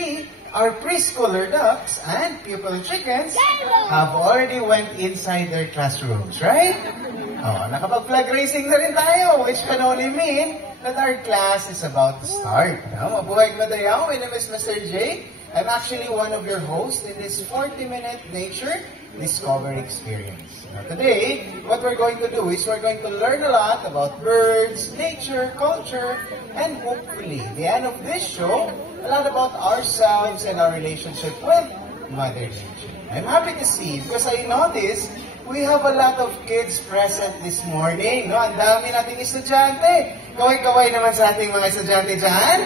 see, our preschooler ducks and pupil chickens have already went inside their classrooms, right? Oh, nakapag-flag racing na rin tayo, which can only mean that our class is about to start. No? Mabuhay madayaw, my name is Mr. J. I'm actually one of your hosts in this 40-minute nature discovery experience. Now today, what we're going to do is we're going to learn a lot about birds, nature, culture, and hopefully, at the end of this show, a lot about ourselves and our relationship with Mother Nature. I'm happy to see, because I noticed we have a lot of kids present this morning. No? Ang dami nating estudyante. Kaway-kaway naman sa ating mga estudyante dyan.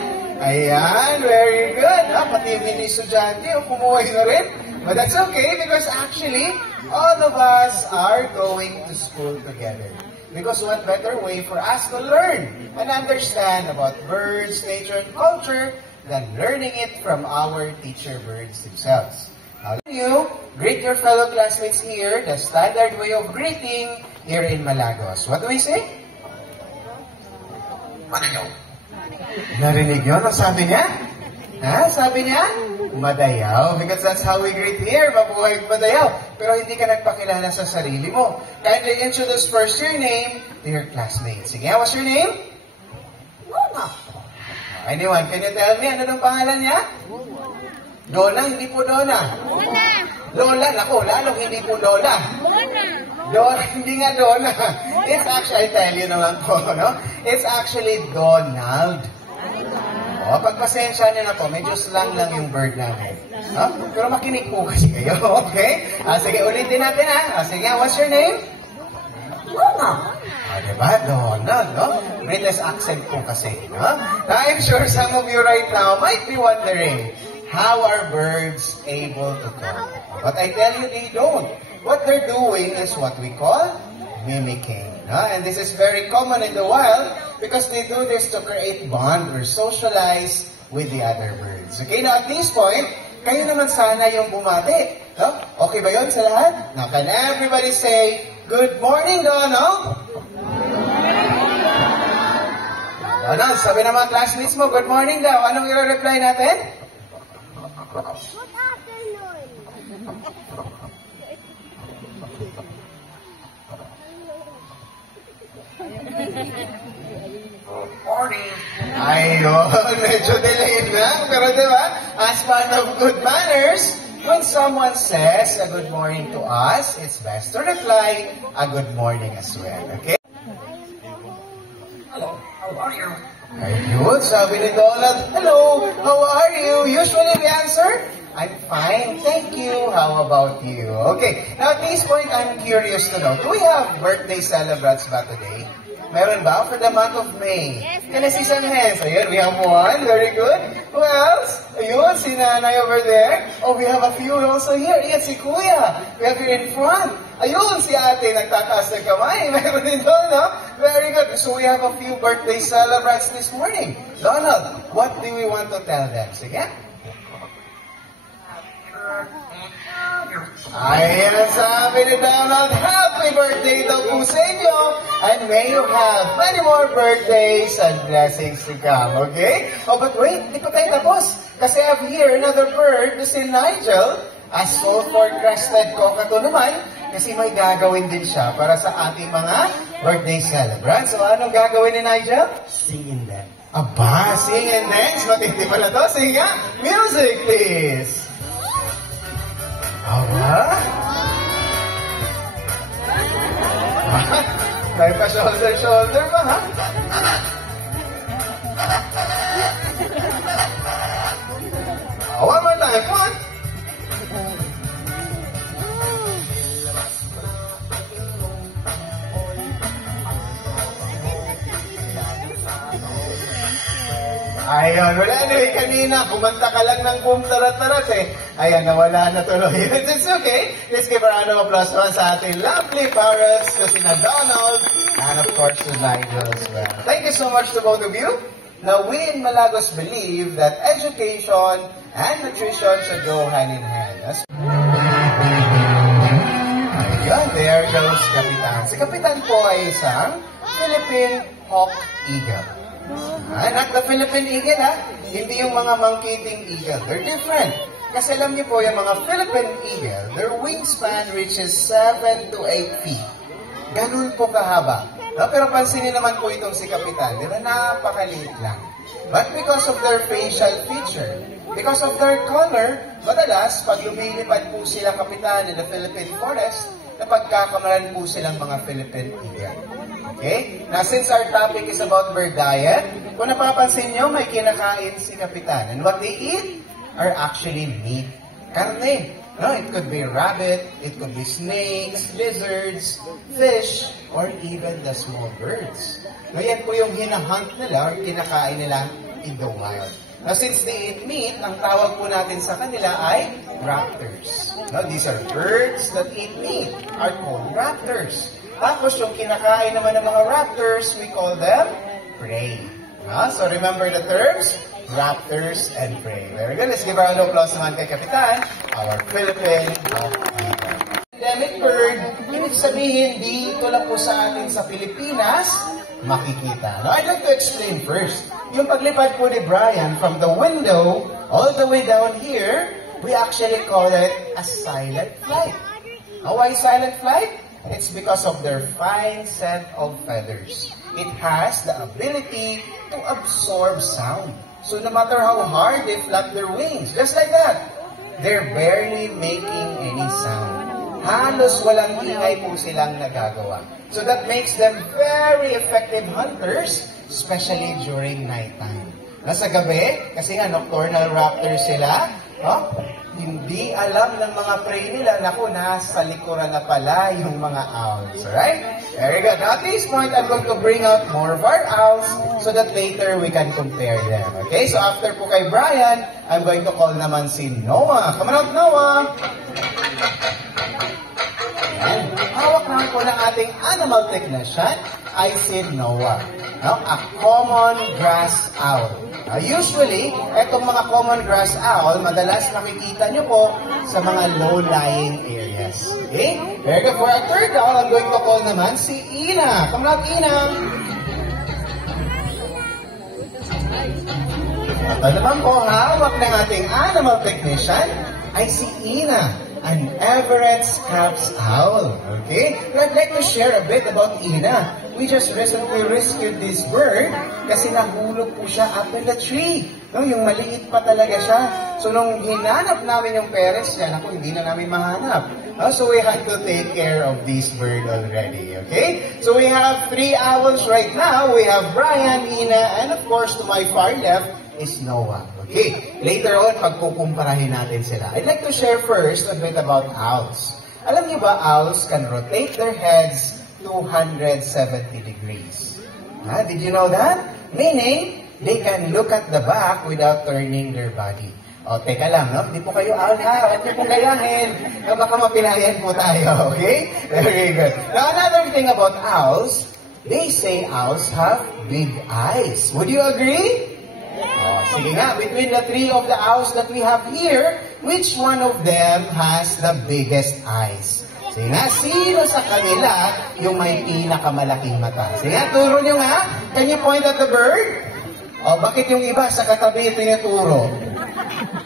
Ayan, very good. Pati yung mini estudyante, kumuhay na rin. But that's okay, because actually, all of us are going to school together. Because what better way for us to learn and understand about birds, nature, and culture than learning it from our teacher birds themselves. Now, you greet your fellow classmates here, the standard way of greeting here in Malagos. What do we say? Madayaw. Narinig yun? Ang sabi niya? Ha? Sabi niya? Madayaw. Because that's how we greet here. Mabuhay madayaw. Pero hindi ka nagpakilala sa sarili mo. Kindly introduce first your name to your classmates. Sige, what's your name? Lona. Anyone, can you tell me ano ng pangalan niya? Donna, hindi po Donna. Lola. Lola, naku, lalong hindi po Lola. Donna, hindi nga Donna. It's actually, I tell you naman po, no? It's actually Donald. O, pagpasensya niyo na po, medyo slang lang yung bird namin. No? Pero makinig po kasi kayo, okay? Sige, ulitin natin sige, what's your name? Donna. Diba? Donald, no? British accent po kasi, no? Now, I'm sure some of you right now might be wondering, how are birds able to talk? But I tell you, they don't. What they're doing is what we call mimicking. And this is very common in the wild because they do this to create bond or socialize with the other birds. Okay, now at this point, kayo naman sana yung bumati. No? Okay ba yun sa lahat? Now, can everybody say, good morning, Donald? Donald, sabi ng mga classmates mo, good morning daw. Anong i-reply natin? Good afternoon. Good morning. Ayun, medyo delayed lang. Pero diba, as part of good manners, when someone says a good morning to us, it's best to reply a good morning as well. Okay? Hello, how are you? Ayun, sabi ni Donald, hello, how are you? Usually the answer, I'm fine, thank you. How about you? Okay, now at this point, I'm curious to know, do we have birthday celebrants ba today? Meron ba for the month of May? Can I see some hands? Ayun, we have one, very good. Who else? Ayun, si Nanay over there. Oh, we have a few also here. Ayan, si Kuya. We have here in front. Ayun, si Ate, nagtataas ng kamay. Meron din doon, no? Very good. So we have a few birthday celebrants this morning. Donald, what do we want to tell them? Sige. Ayan, sabi ni Donald, happy birthday daw po sa inyo. And may you have many more birthdays and blessings to come, okay? Oh, but wait, di pa tayo tapos. Kasi I have here another bird, si Nigel, a sulfur-crested cockatoo naman, kasi may gagawin din siya para sa ating mga birthday celebrants. So, anong gagawin ni Nigel? Sing and dance. Aba, sing and dance. Matindi pala to. Sige nga. Music, please. Aba? May pa shoulder ba, ha? One more time. One. Ayun, wala anyway, kanina, kumanta ka lang ng boom tarat-tarat Ayan, nawala na tuloy. It's okay. Let's give a round of applause naman sa ating lovely parrots, to sina Donald, and of course to Nigel as well. Thank you so much to both of you. Now, we in Malagos believe that education and nutrition should go hand in hand. Ayan, there goes Kapitan. Si Kapitan po ay isang Philippine Hawk Eagle. Not the Philippine Eagle, ha? Hindi yung mga monkey-eating eagle. They're different. Kasi alam niyo po, yung mga Philippine eagle, their wingspan reaches 7 to 8 feet. Ganun po kahaba. No? Pero pansinin naman po itong si Kapitan, di ba napakaliit lang. But because of their facial feature, because of their color, madalas, pag lumilipad po sila Kapitan in the Philippine forest, napagkakamalan po silang mga Philippine eagle. Okay? Now, since our topic is about bird diet, kung napapansin nyo, may kinakain si Kapitan. And what they eat are actually meat. Karne. No, it could be rabbit, it could be snakes, lizards, fish, or even the small birds. No, yan po yung hinahunt nila or kinakain nila in the wild. Now, since they eat meat, ang tawag po natin sa kanila ay raptors. No, these are birds that eat meat, are called raptors. Tapos yung kinakain naman ng mga raptors, we call them prey. No? So remember the terms? Raptors and prey. Very good. Let's give a round of applause naman kay Kapitan, our Philippine endemic bird. Ibig sabihin, dito lang po sa atin sa Pilipinas, makikita. Now, I'd like to explain first. Yung paglipad po ni Brian from the window all the way down here, we actually call it a silent flight. Now, why silent flight? It's because of their fine set of feathers. It has the ability to absorb sound. So no matter how hard they flap their wings, just like that, they're barely making any sound. Halos walang ingay po silang nagagawa. So that makes them very effective hunters, especially during nighttime. Nasa gabi, kasi nga nocturnal raptors sila, hindi alam ng mga prey nila, naku, nasa likuran na pala yung mga owls. Alright? Very good. Now, at this point, I'm going to bring out more of our owls so that later we can compare them. Okay? So, after po kay Brian, I'm going to call naman si Noah. Come on out, Noah! Ayan. Hawak naman po ng ating animal technician ay si Noah. Now, a common grass owl. Usually, itong mga common grass owl, madalas makikita nyo po sa mga low-lying areas. Okay? Very good. For our third owl, I'm going to call naman si Ina. Come on, Ina! Ito naman po, hawak ng ating animal technician ay si Ina, an Everett Scaps owl. Okay? I'd like to share a bit about Ina. We just recently rescued this bird kasi nahulog po siya up in the tree. No, yung maliit pa talaga siya. So, nung hinanap namin yung parents niya, naku, hindi na namin mahanap. So, we had to take care of this bird already. Okay? So, we have 3 owls right now. We have Brian, Ina, and of course, to my far left is Noah. Okay? Later on, pagkukumparahin natin sila. I'd like to share first a bit about owls. Alam niyo ba, owls can rotate their heads 270 degrees. Did you know that? Meaning, they can look at the back without turning their body. O, teka lang, no? Hindi po kayo owl, ha? Huwag niyo pong gayahin. Baka mapilayan po tayo, okay? Very good. Now, another thing about owls, they say owls have big eyes. Would you agree? Oh, sige nga, between the 3 of the owls that we have here, which one of them has the biggest eyes? Sige nga, sino sa kanila yung may pinakamalaking mata? Sige nga, turo nyo nga. Can you point at the bird? O, bakit yung iba sa katabi tinuturo?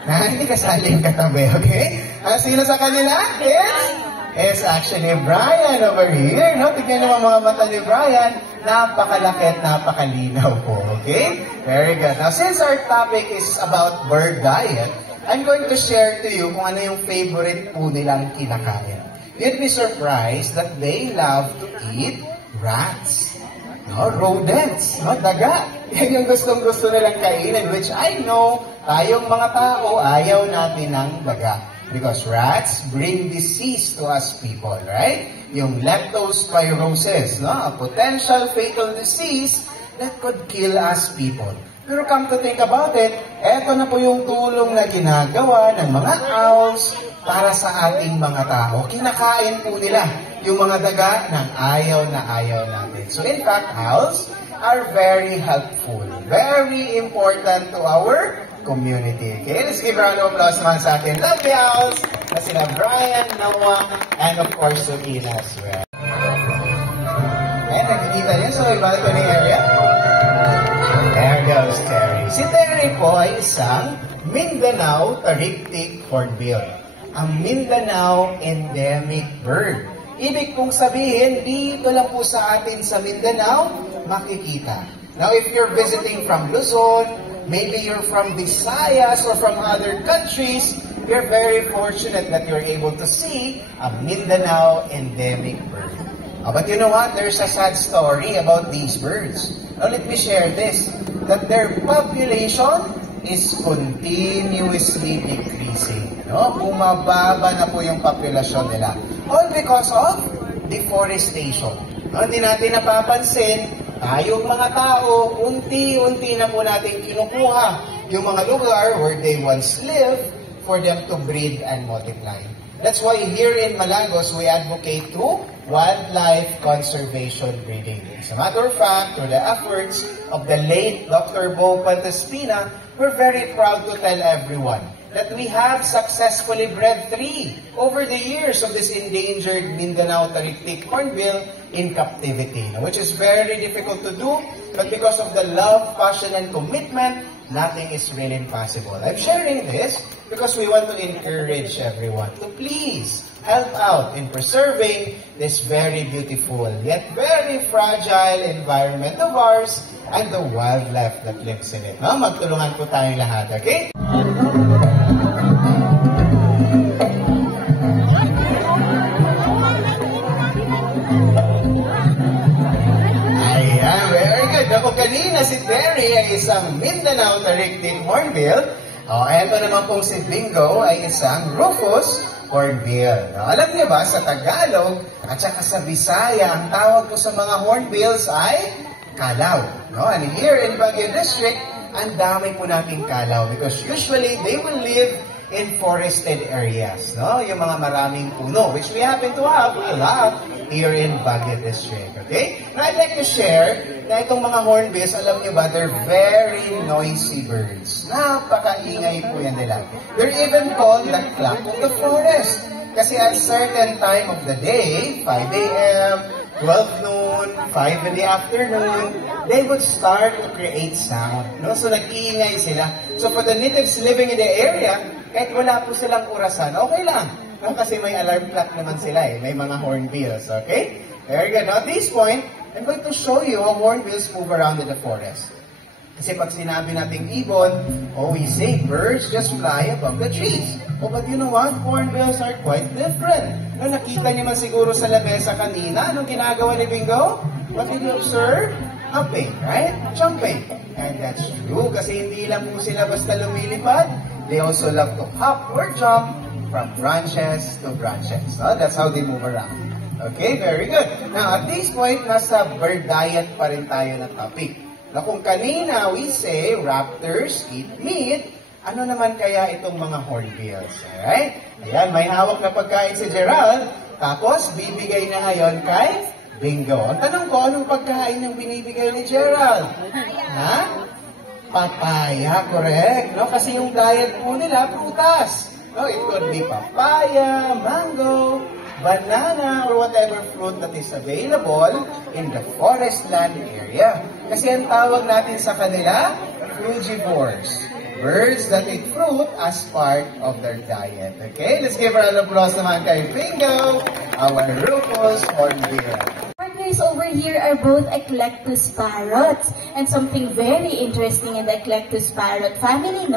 Hindi kasaling katabi, okay? Sino sa kanila? It's actually Brian over here. No? Tignan naman mga mata ni Brian. Napakalaki at napakalinaw po, okay? Very good. Now, since our topic is about bird diet, I'm going to share to you kung ano yung favorite po nilang kinakain. You'd be surprised that they love to eat rats, no? Rodents, no? Daga. Yan yung gustong-gusto nilang kainin, which I know, tayong mga tao, ayaw natin ng daga. Because rats bring disease to us people, right? Yung leptospirosis, no? A potential fatal disease that could kill us people. Pero come to think about it, eto na po yung tulong na ginagawa ng mga owls para sa ating mga tao. Kinakain po nila yung mga daga ng ayaw na ayaw natin. So in fact, owls are very helpful, very important to our community. Okay, let's give a round of applause naman sa ating lovely owls na sila Brian, Noah, and of course, Ina as well. And nakikita niyo sa balcony area? There goes Terry. Si Terry po ay isang Mindanao Tariktik Hornbill. Ang Mindanao endemic bird. Ibig pong sabihin, dito lang po sa atin sa Mindanao, makikita. Now, if you're visiting from Luzon, maybe you're from Visayas or from other countries, you're very fortunate that you're able to see a Mindanao endemic bird. But you know what? There's a sad story about these birds. Now, let me share this, that their population is continuously decreasing. No? Bumababa na po yung populasyon nila. All because of deforestation. No? Hindi natin napapansin, tayong mga tao, unti-unti na po natin kinukuha yung mga lugar where they once lived for them to breed and multiply. That's why here in Malagos, we advocate to wildlife conservation breeding. As a matter of fact, through the efforts of the late Dr. Bo Pantespina, we're very proud to tell everyone that we have successfully bred 3 over the years of this endangered Mindanao Tariktik Hornbill in captivity, which is very difficult to do, but because of the love, passion, and commitment, nothing is really impossible. I'm sharing this because we want to encourage everyone to please help out in preserving this very beautiful yet very fragile environment of ours and the wildlife that lives in it. No? Magtulungan po tayong lahat, okay? Ayan, very good. Ako kanina si Terry ay isang Mindanao Tariktik Hornbill. Eto naman pong si Bingo ay isang Rufous Hornbill. Alam niyo ba, sa Tagalog at saka sa Bisaya, ang tawag ko sa mga hornbills ay kalaw. And here in Baguio District, ang dami po nating kalaw because usually they will live in forested areas. Yung mga maraming puno, which we happen to have a lot here in Baguio District. Okay? Now, I'd like to share na itong mga hornbills, alam niyo ba, they're very noisy birds. Napakaingay po yan nila. They're even called the clock of the forest. Kasi at certain time of the day, 5 a.m., 12 noon, 5 in the afternoon, they would start to create sound. So nag-iingay sila. So for the natives living in the area, kahit wala po silang orasan, okay lang. Kasi may alarm clock naman sila may mga hornbills, okay? Very good. Now at this point, I'm going to show you how hornbills move around in the forest. Kasi pag sinabi nating ibon, we say birds just fly above the trees. But you know what? Hornbills are quite different. Nakita niyo man siguro sa labesa kanina, anong ginagawa ni Bingo? What did you observe? Hopping, right? Jumping. And that's true kasi hindi lang po sila basta lumilipad. They also love to hop or jump from branches to branches. That's how they move around. Okay, very good. Now, at this point, nasa bird diet pa rin tayo na topic. Na kung kanina we say raptors eat meat, ano naman kaya itong mga hornbills? Alright? Ayan, may hawak na pagkain si Gerald, tapos bibigay na ngayon kay Bingo. Ang tanong ko, anong pagkain yung binibigay ni Gerald? Ha? Papaya, correct. Kasi yung diet po nila, prutas. It could be papaya, mango, banana, or whatever fruit that is available in the forest land area. Kasi ang tawag natin sa kanila, frugivores. Birds that eat fruit as part of their diet. Okay, let's give a round of applause naman kay Bingo, our Rufous Hornbill. Partners over here are both Eclectus parrots. And something very interesting in the Eclectus parrot family,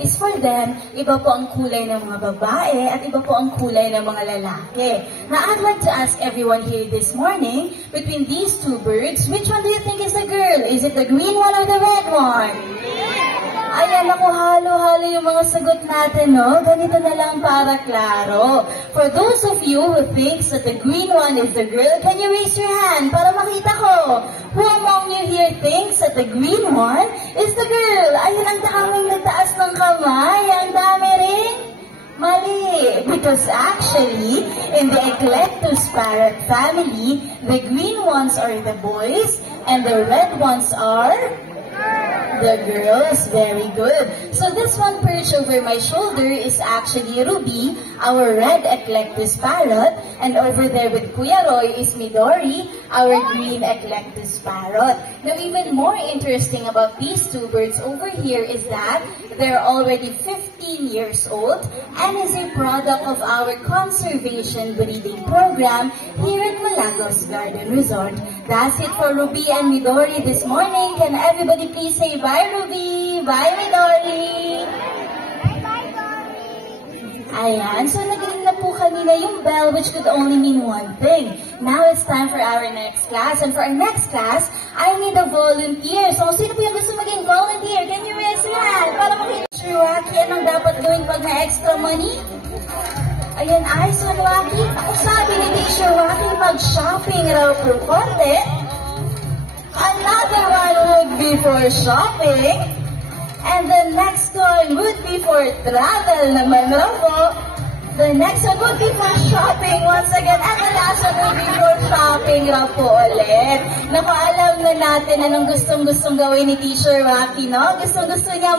is for them, iba po ang kulay ng mga babae at iba po ang kulay ng mga lalaki. Now, I'd like to ask everyone here this morning, between these two birds, which one do you think is the girl? Is it the green one or the red one? Ayan ako, halo-halo yung mga sagot natin, Ganito na lang para klaro. For those of you who thinks that the green one is the girl, can you raise your hand para makita ko? Who among you here thinks that the green one is the girl? Ayun, ang daming nagtaas ng kamay. Ang dami rin. Mali. Because actually, in the Eclectus parrot family, the green ones are the boys and the red ones are The girls, very good. So this one perched over my shoulder is actually Ruby, our red Eclectus parrot. And over there with Kuya Roy is Midori, our green Eclectus parrot. Now even more interesting about these two birds over here is that they're already 15 years old and is a product of our conservation breeding program here at Malagos Garden Resort. That's it for Ruby and Midori this morning. Can everybody please say bye, Ruby? Bye, Midori! Ayan, so naging na po kanina yung bell, which could only mean one thing. Now it's time for our next class. And for our next class, I need a volunteer. So, sino po yung gusto maging volunteer? Can you raise your hand? Para makita Teacher Waki, anong dapat gawin pag may extra money? Ayan, ay, so Waki, ako sabi ni Teacher Waki, mag-shopping raw po konti. Another one would be for shopping. And the next one would be for travel naman raw po. The next one would be for shopping once again. And the last one would be for shopping raw po ulit. Napaalam na natin anong gustong-gustong gawin ni Teacher Waki, no? Gustong-gusto niya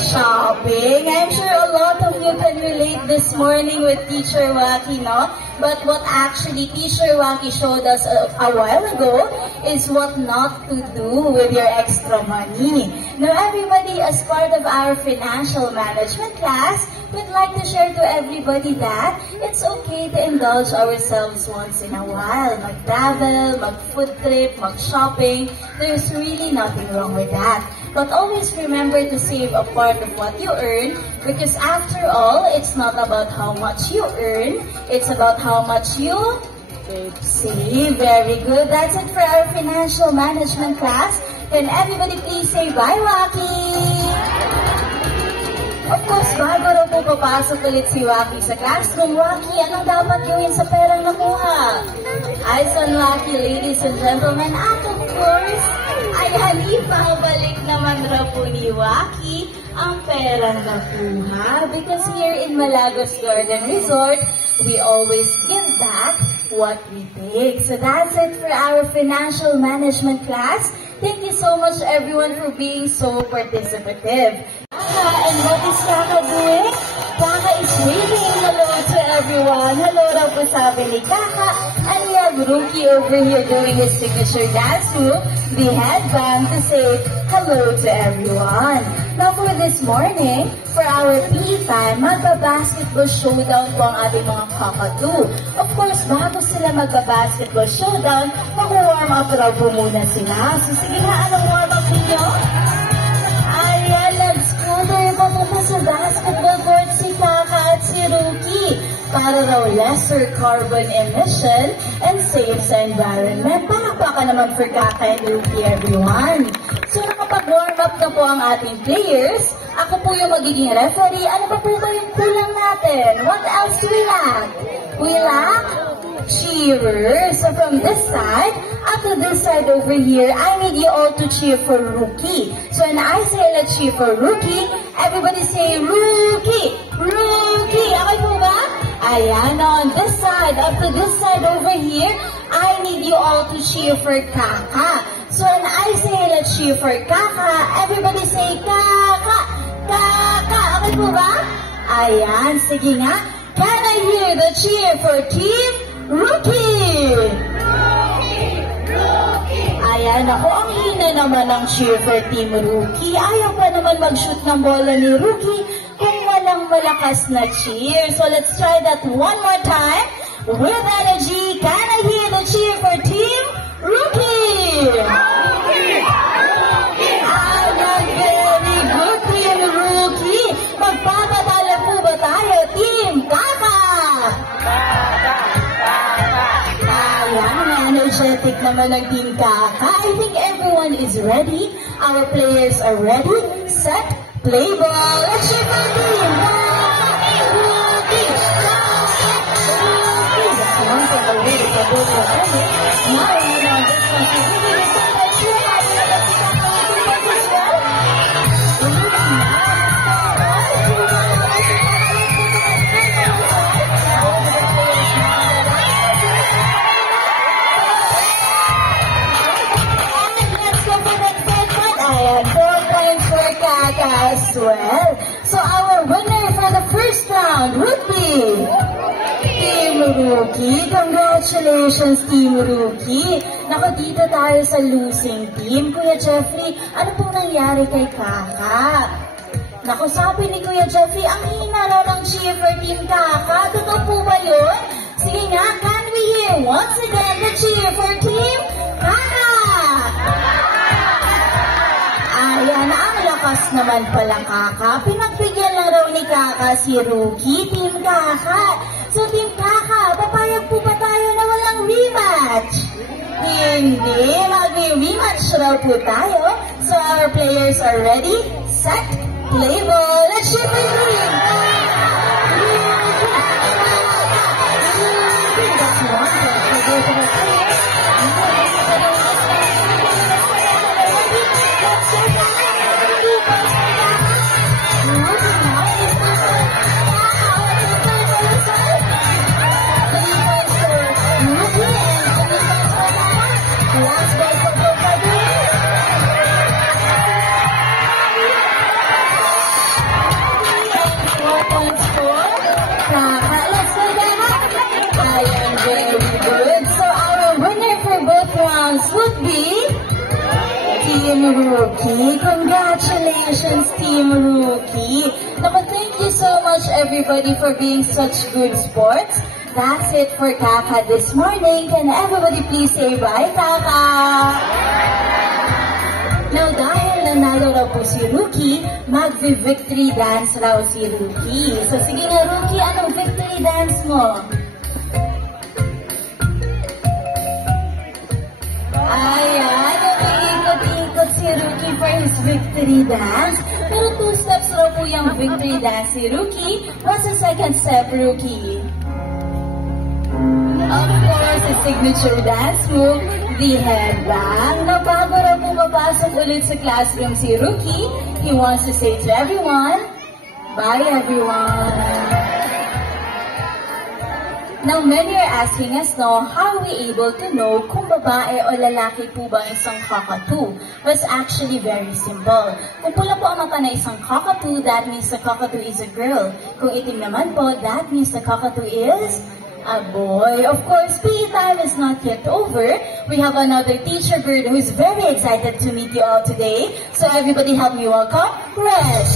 shopping. I'm sure a lot of you can relate this morning with Teacher Waki, no? But what actually Teacher Waki showed us a while ago is what not to do with your extra money. Now, everybody, as part of our financial management class, we'd like to share to everybody that it's okay to indulge ourselves once in a while. Mag-travel, mag-food trip, mag-shopping. There's really nothing wrong with that. But always remember to save a part of what you earn, because after all, it's not about how much you earn, it's about how much you save. Very good. That's it for our financial management class. Can everybody please say bye, Waki? Of course, bago raw po papasok ulit si Waki sa classroom, Waki, anong dapat gawin sa perang nakuha? Eyes on Waki, ladies and gentlemen, at of course, ayan, ipabalik naman raw po ni Waki ang perang nakuha. Because here in Malagos Garden Resort, we always give back what we take. So that's it for our financial management class. Thank you so much, everyone, for being so participative. And what is Kaka doing? Kaka is waving hello to everyone. Hello raw po sabi ni Kaka. And we have Rookie over here doing his signature dance move, the headband, to say hello to everyone. Now for this morning, for our PE time, magba-basketball showdown po ang ating mga kakadu. Of course, bago sila magba-basketball showdown, mag-warm up raw po muna sila. So sige na, anong warm up ninyo? Ayan, nag-scooter papunta sa basketball court si Kaka at si Rookie para raw lesser carbon emission and save sa environment. Palakpakan naman for Kaka and Rookie, everyone. So nakapag-warm up na po ang ating players. Ako po yung magiging referee. Ano pa po ba yung kulang natin? What else do we lack? We lack cheerers. So from this side up to this side over here, I need you all to cheer for Rookie. So when I say let's cheer for Rookie, everybody say Rookie! Rookie! Okay po ba? Ayan, on this side, up to this side over here, I need you all to cheer for Kaka. So when I say let's cheer for Kaka, everybody say Kaka! Kaka! Okay po ba? Ayan, sige nga. Can I hear the cheer for Team Rookie? Rookie! Rookie! Ayan, ako ang hina naman ng cheer for Team Rookie. Ayaw pa naman mag-shoot ng bola ni Rookie kung walang malakas na cheer. So let's try that one more time. With energy, can I hear the cheer for Team Rookie? Rookie! Rookie! Ayan, very good, Team Rookie. Magpapatala po ba tayo, Team Kaka? Ayan, energetic naman ng Team Kaka. I think everyone is ready. Our players are ready, set, play ball. Let's cheer for Team Kaka! Rookie! Kaka! Rookie! That's one for the way to go for Emmy. Now, you know, this one is really good. Let's cheer for Kaka! Let's cheer for Kaka as well. Rookie. Congratulations, Team Rookie. Naku, dito tayo sa losing team. Kuya Jeffrey, ano pong nangyari kay Kaka? Naku, sabi ni Kuya Jeffrey, ang hina raw ng cheer for Team Kaka. Totoo po ba yun? Sige nga, can we hear once again the cheer for Team Kaka? Ayan, ang lakas naman pala Kaka. Pinagbigyan lang raw ni Kaka si Rookie, Team Kaka. So Team Kaka, papayag po ba tayo na walang rematch? Hindi, mag-rematch raw po tayo. So our players are ready, set, play ball. Let's shoot the ring! That's one point for both of our players. Would be Team Rookie. Congratulations, Team Rookie. Naku, thank you so much, everybody, for being such good sports. That's it for Kaka this morning. Can everybody please say bye, Kaka? Now, dahil nanalo raw po si Rookie, mag-victory dance raw si Rookie. So, sige nga, Rookie, anong victory dance mo? Ayan, nag-iikot-ikot si Rookie for his victory dance. Pero 2 steps raw po yung victory dance si Rookie. What's the second step, Rookie? Of course, the signature dance move, the headbang. Na bago raw po mapasok ulit sa classroom si Rookie, he wants to say to everyone, bye everyone. Now, many are asking us now, how are we able to know kung babae o lalaki po ba isang cockatoo? Well, it's actually very simple. Kung pula po ang mata na isang cockatoo, that means the cockatoo is a girl. Kung itim naman po, that means the cockatoo is a boy. Of course, PE time is not yet over. We have another teacher bird who is very excited to meet you all today. So everybody help me welcome Red.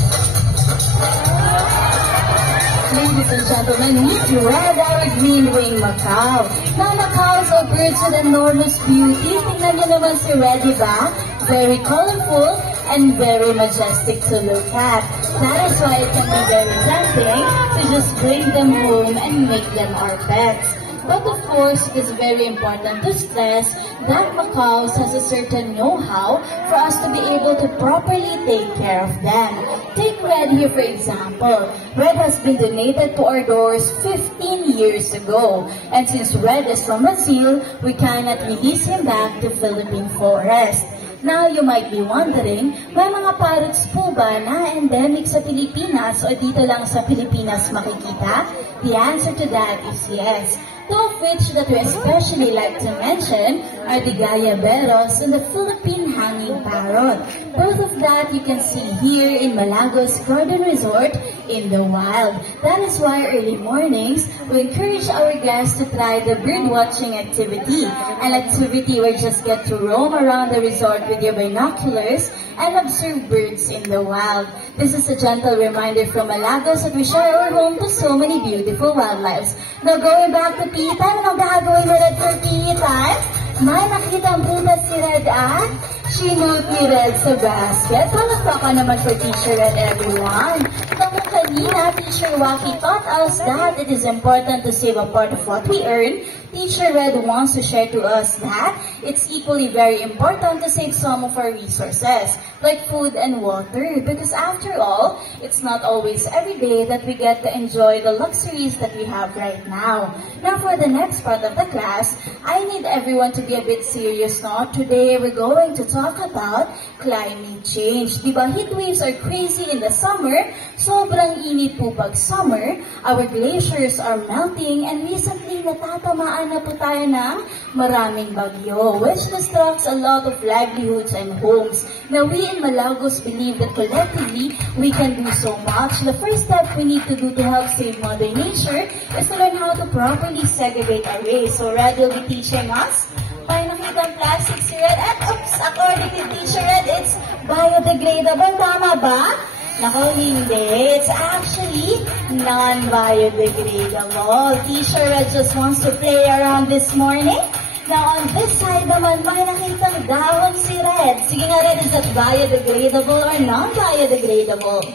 Ladies and gentlemen, meet Red, our green-winged macaw. Now, macaws are birds with enormous beauty. Tingnan niyo naman si Red, diba? Very colorful and very majestic to look at. That is why it can be very tempting to just bring them home and make them our pets. But of course, it is very important to stress that macaws has a certain know-how for us to be able to properly take care of them. Take Red here for example. Red has been donated to our doors 15 years ago. And since Red is from Brazil, we cannot release him back to Philippine forest. Now, you might be wondering, may mga parrots po ba na endemic sa Pilipinas o dito lang sa Pilipinas makikita? The answer to that is yes. Two of which that we especially like to mention are the Gayaberos and the Philippine Hanging Parrot. Both of that you can see here in Malagos Garden Resort in the wild. That is why early mornings we encourage our guests to try the bird watching activity, an activity where you just get to roam around the resort with your binoculars and observe birds in the wild. This is a gentle reminder from Malagos that we share our home to so many beautiful wildlife. Now going back to PE time, anong gagawin na Red for PE time? May nakita ang butas si Red at Chinook ni Red sa basket. Palakpakan naman for Teacher Red, everyone. Nung kanina, Teacher Waki taught us that it is important to save a part of what we earn. Teacher Red wants to share to us that it's equally very important to save some of our resources, like food and water, because after all, it's not always every day that we get to enjoy the luxuries that we have right now. Now, for the next part of the class, I need everyone to be a bit serious now. Today, we're going to talk about climate change. Diba, heat waves are crazy in the summer, sobrang init po pag summer, our glaciers are melting, and recently natatamaan na po tayo ng maraming bagyo, which destructs a lot of livelihoods and homes. Now, we in Malagos believe that collectively, we can do so much. The first step we need to do to help save Mother Nature is to learn how to properly segregate our waste. So Red will be teaching us. May nakita ang plastic si Red. At oops, according to Teacher Red, it's biodegradable. Tama ba? Naku, hindi. It's actually non-biodegradable. Teacher Red just wants to play around this morning. Now, on this side naman, may nakitang dahon si Red. Sige nga, Red, is that biodegradable or non-biodegradable?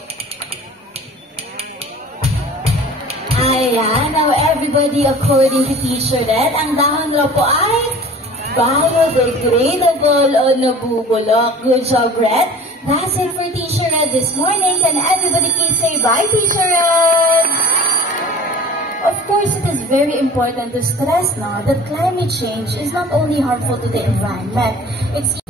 Ayan. Now, everybody, according to Teacher Red, ang dahon raw po ay biodegradable o nabubulok. Good job, Red. That's it for Teacher Red this morning. Can everybody please say bye, Teacher Red? Of course, it is very important to stress now that climate change is not only harmful to the environment, it's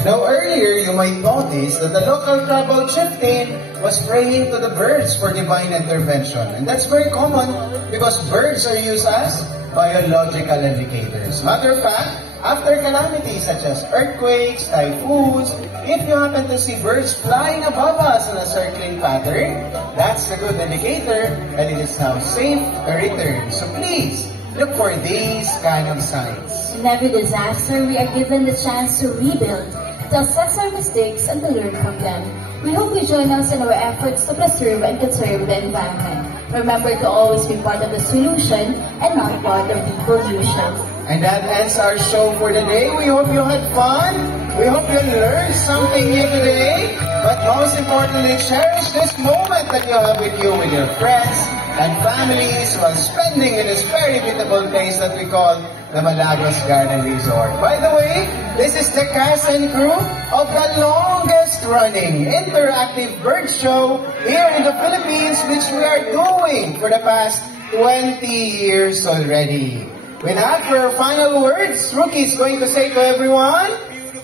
Now earlier, you might notice that the local tribal chieftain was praying to the birds for divine intervention. And that's very common because birds are used as biological indicators. Matter of fact, after calamities such as earthquakes, typhoons, if you happen to see birds flying above us in a circling pattern, that's a good indicator that it is now safe to return. So please, look for these kind of signs. in every disaster, we are given the chance to rebuild, to assess our mistakes, and to learn from them. We hope you join us in our efforts to preserve and conserve the environment. Remember to always be part of the solution and not part of the pollution. And that ends our show for the day. We hope you had fun. We hope you learned something new today. But most importantly, cherish this moment that you have with you, with your friends and families while spending in this very beautiful place that we call the Malagos Garden Resort. By the way, this is the cast and crew of the longest running interactive bird show here in the Philippines, which we are doing for the past 20 years already. With that, for our final words, Rookie is going to say to everyone,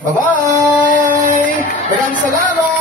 bye-bye! Maraming salamat!